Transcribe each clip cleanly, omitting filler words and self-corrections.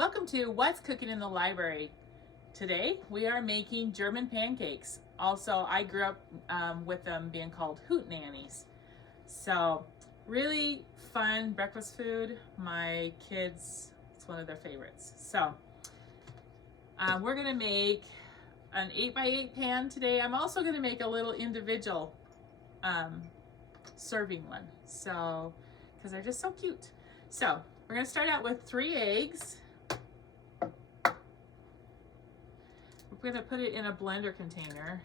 Welcome to What's Cooking in the Library. Today we are making German pancakes. Also, I grew up with them being called hootenannies. So really fun breakfast food. My kids, it's one of their favorites. So we're gonna make an 8x8 pan today. I'm also gonna make a little individual serving one. So, because they're just so cute. So we're gonna start out with 3 eggs. We're going to put it in a blender container.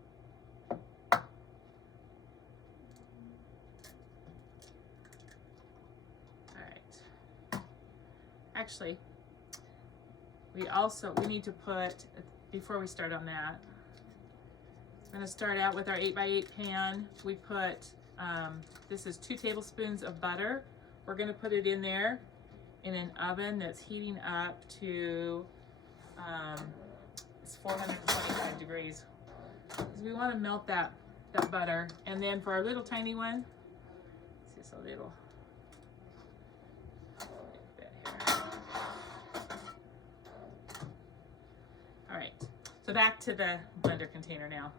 All right. Actually, we need to put, before we start on that, I'm going to start out with our 8x8 pan. We put, this is 2 tablespoons of butter. We're going to put it in there in an oven that's heating up to, it's 425 degrees. Because we want to melt that butter. And then for our little tiny one, it's just a little bit here. All right, so back to the blender container now.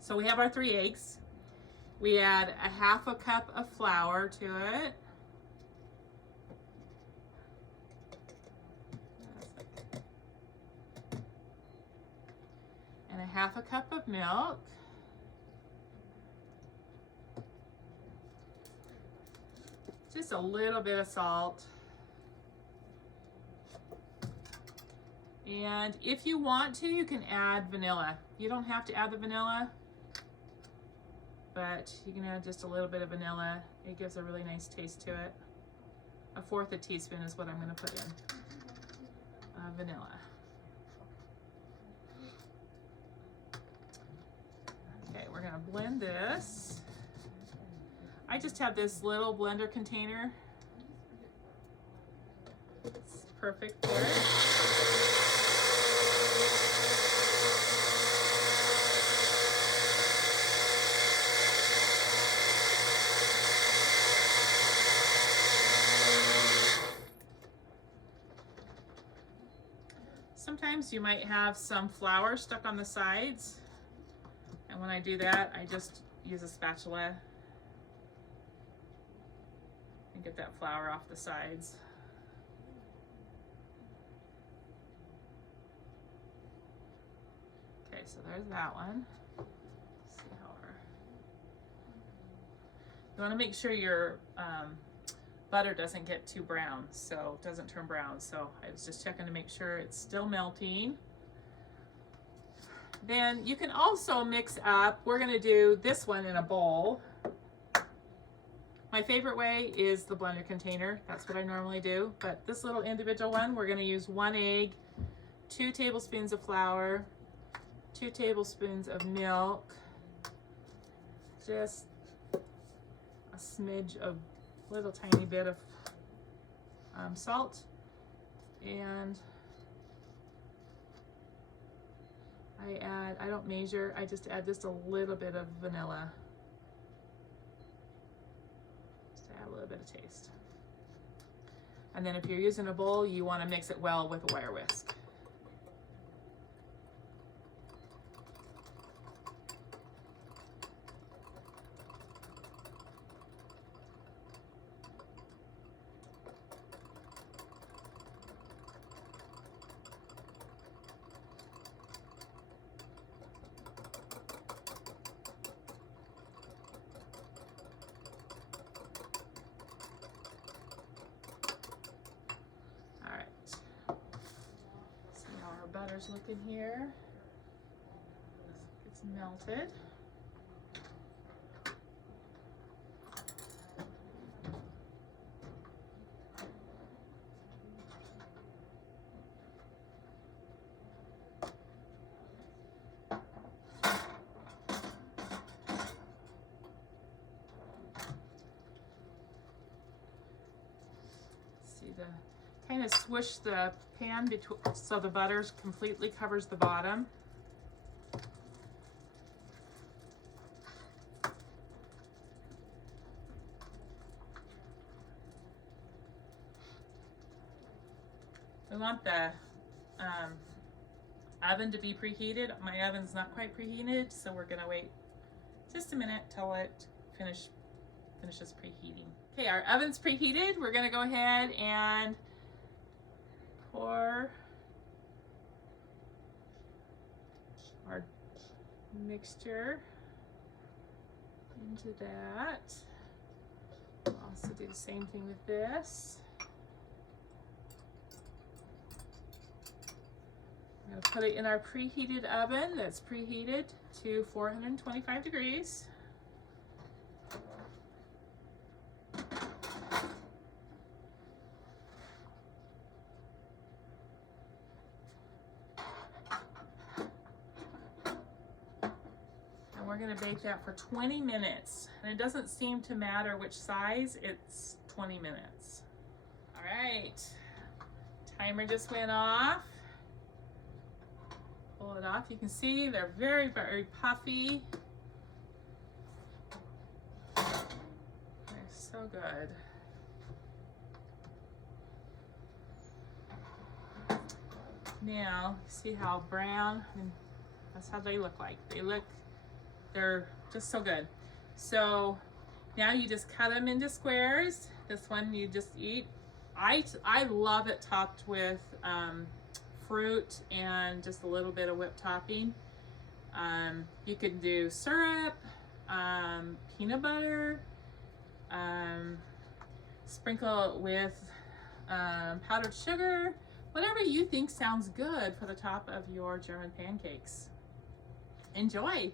So we have our 3 eggs. We add a 1/2 cup of flour to it. And a 1/2 cup of milk. Just a little bit of salt. And if you want to, you can add vanilla. You don't have to add the vanilla, but you can add just a little bit of vanilla. It gives a really nice taste to it. 1/4 teaspoon is what I'm going to put in vanilla. Okay, we're going to blend this. I just have this little blender container. It's perfect for it. Sometimes you might have some flour stuck on the sides, and when I do that, I just use a spatula and get that flour off the sides. Okay, so there's that one. Let's see how you want to make sure your butter doesn't get too brown, so it doesn't turn brown. So I was just checking to make sure it's still melting. Then you can also mix up, we're going to do this one in a bowl. My favorite way is the blender container. That's what I normally do. But this little individual one, we're going to use 1 egg, 2 tablespoons of flour, 2 tablespoons of milk, just a smidge of little tiny bit of salt, and I don't measure, I just add just a little bit of vanilla. Just to add a little bit of taste. And then if you're using a bowl, you want to mix it well with a wire whisk. Butter's looking here. It's melted. See the kind of swish the pan so the butter completely covers the bottom. we want the oven to be preheated. My oven's not quite preheated, so we're gonna wait just a minute till it finishes preheating. Okay, our oven's preheated. We're gonna go ahead and pour our mixture into that. Also do the same thing with this. I'm going to put it in our preheated oven that's preheated to 425 degrees. And we're going to bake that for 20 minutes. And it doesn't seem to matter which size, it's 20 minutes. All right, timer just went off. Pull it off. You can see they're very, very puffy. They're so good. Now, see how brown, and that's how they look like. They're just so good. So now you just cut them into squares. This one you just eat. I love it topped with fruit and just a little bit of whipped topping. You can do syrup, peanut butter, sprinkle it with powdered sugar, whatever you think sounds good for the top of your German pancakes. Enjoy!